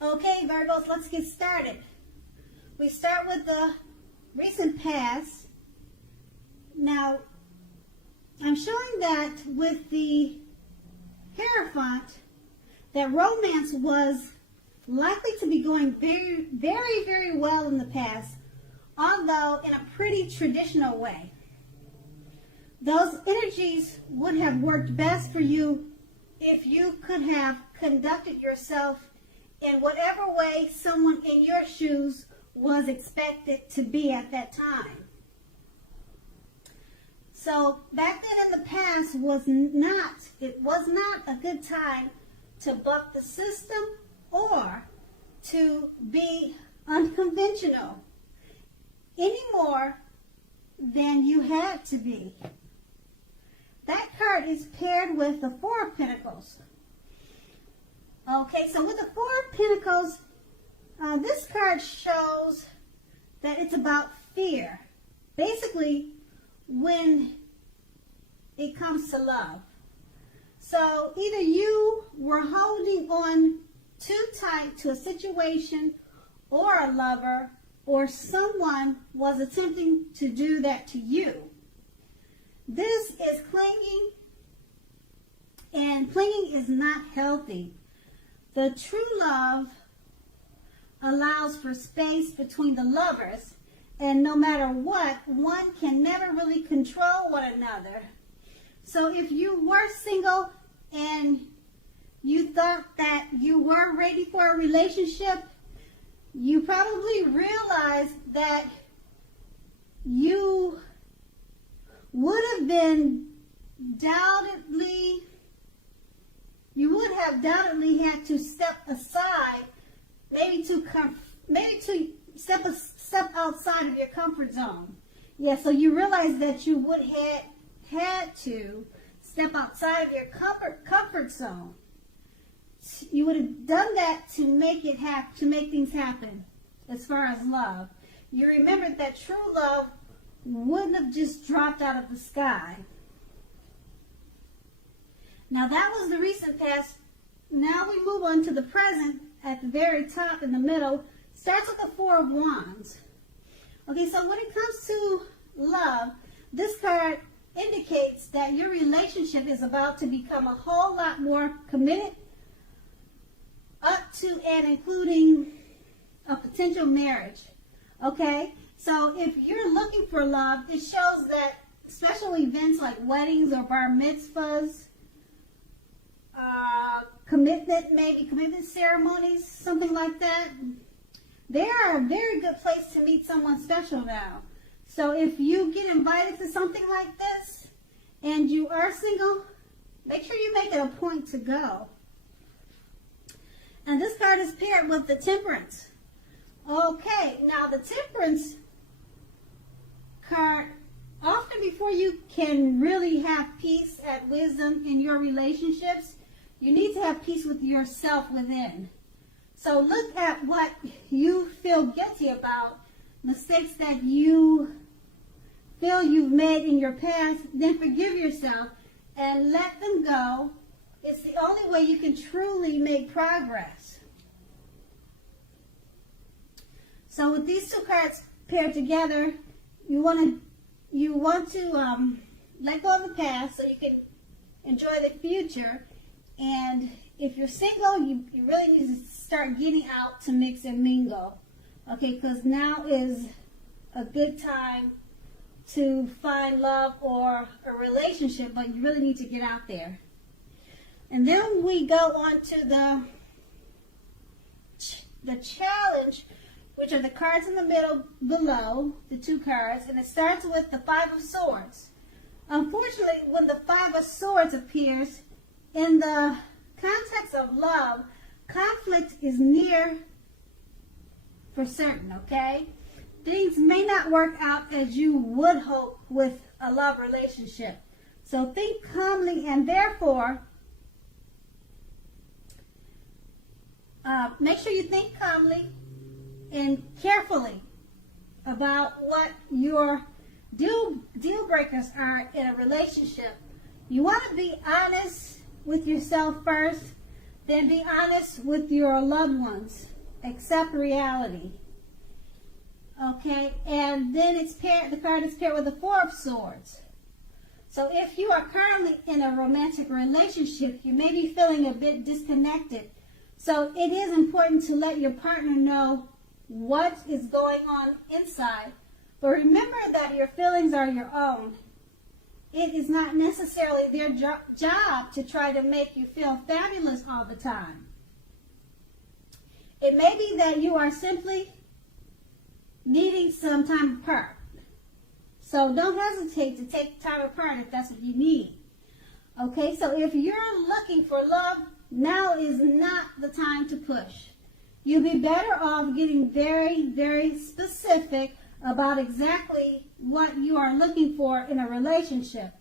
Okay, Virgos, let's get started. We start with the recent past. Now, I'm showing that with the Hierophant, that romance was likely to be going very, very, very well in the past, although in a pretty traditional way. Those energies would have worked best for you if you could have conducted yourself in whatever way someone in your shoes was expected to be at that time. So back then in the past it was not a good time to buck the system or to be unconventional any more than you had to be. That card is paired with the Four of Pentacles. Okay, so with the Four of Pentacles, this card shows that it's about fear. Basically, when it comes to love. So either you were holding on too tight to a situation or a lover, or someone was attempting to do that to you. This is clinging, and clinging is not healthy. The true love allows for space between the lovers, and no matter what, one can never really control one another. So if you were single and you thought that you were ready for a relationship, you probably realized that you would have doubtedly had to step aside, maybe to step outside of your comfort zone. Yeah, so you realize that you would have had to step outside of your comfort zone. You would have done that to make things happen as far as love. You remembered that true love wouldn't have just dropped out of the sky. Now that was the recent past. Now we move on to the present. At the very top in the middle starts with the Four of Wands. Okay, so when it comes to love, this card indicates that your relationship is about to become a whole lot more committed, up to and including a potential marriage. Okay, so if you're looking for love, it shows that special events like weddings or bar mitzvahs, commitment ceremonies, something like that, they are a very good place to meet someone special now. So if you get invited to something like this and you are single, make sure you make it a point to go. And this card is paired with the Temperance. Okay, now the Temperance card, often before you can really have peace and wisdom in your relationships, you need to have peace with yourself within. So look at what you feel guilty about, mistakes that you feel you've made in your past, then forgive yourself and let them go. It's the only way you can truly make progress. So with these two cards paired together, you want to let go of the past so you can enjoy the future. And if you're single, you really need to start getting out to mix and mingle. Okay, because now is a good time to find love or a relationship, but you really need to get out there. And then we go on to the challenge, which are the cards in the middle below, the two cards, and it starts with the Five of Swords. Unfortunately, when the Five of Swords appears, in the context of love, conflict is near for certain, okay? Things may not work out as you would hope with a love relationship. So think calmly, and therefore, make sure you think calmly and carefully about what your deal breakers are in a relationship. You want to be honest with yourself first. Then be honest with your loved ones. Accept reality. Okay, and then the card is paired with the Four of Swords. So if you are currently in a romantic relationship, you may be feeling a bit disconnected. So it is important to let your partner know what is going on inside. But remember that your feelings are your own. It is not necessarily their job to try to make you feel fabulous all the time. It may be that you are simply needing some time apart. So don't hesitate to take time apart if that's what you need. Okay, so if you're looking for love, now is not the time to push. You'll be better off getting very, very specific about exactly what you are looking for in a relationship.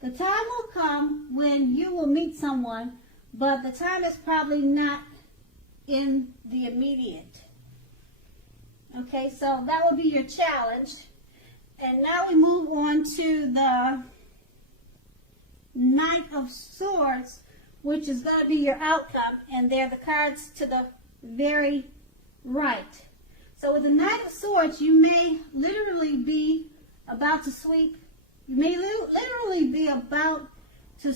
The time will come when you will meet someone, but the time is probably not in the immediate. Okay, so that will be your challenge. And now we move on to the Knight of Swords, which is going to be your outcome, and they're the cards to the very right. So with the Knight of Swords, you may literally be about to sweep. You may literally be about to.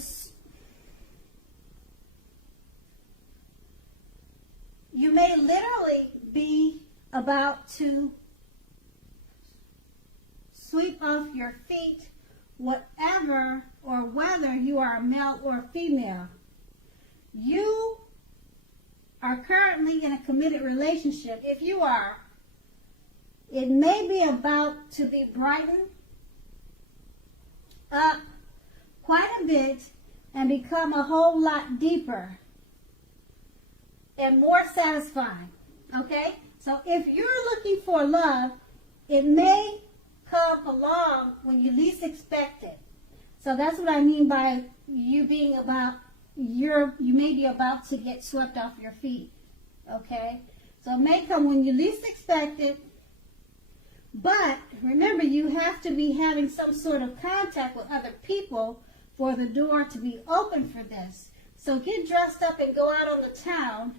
You may literally be about to sweep off your feet, whatever or whether you are a male or a female. You are currently in a committed relationship. If you are, it may be about to be brightened up quite a bit and become a whole lot deeper and more satisfying. Okay? So if you're looking for love, it may come along when you least expect it. So that's what I mean by you being about, you may be about to get swept off your feet. Okay? So it may come when you least expect it. But remember, you have to be having some sort of contact with other people for the door to be open for this. So get dressed up and go out on the town.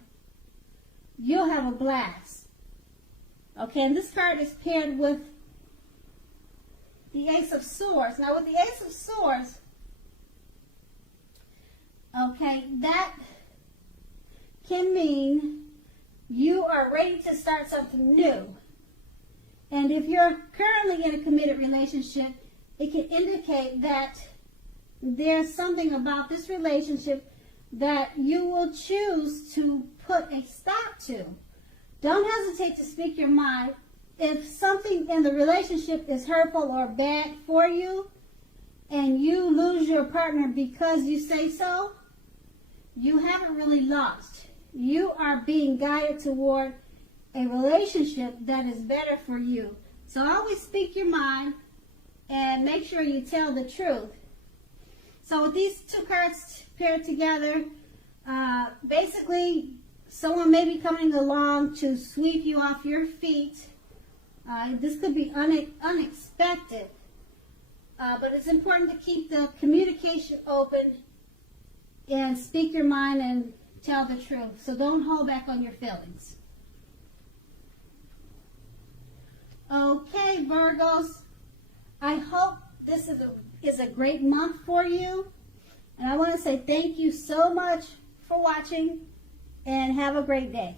You'll have a blast. Okay, and this card is paired with the Ace of Swords. Now with the Ace of Swords, okay, that can mean you are ready to start something new. And if you're currently in a committed relationship, it can indicate that there's something about this relationship that you will choose to put a stop to. Don't hesitate to speak your mind. If something in the relationship is hurtful or bad for you, and you lose your partner because you say so, you haven't really lost. You are being guided toward a relationship that is better for you. So always speak your mind and make sure you tell the truth. So with these two cards paired together, basically someone may be coming along to sweep you off your feet. This could be unexpected, but it's important to keep the communication open and speak your mind and tell the truth. So don't hold back on your feelings. Okay, Virgos, I hope this is a great month for you. And I want to say thank you so much for watching and have a great day.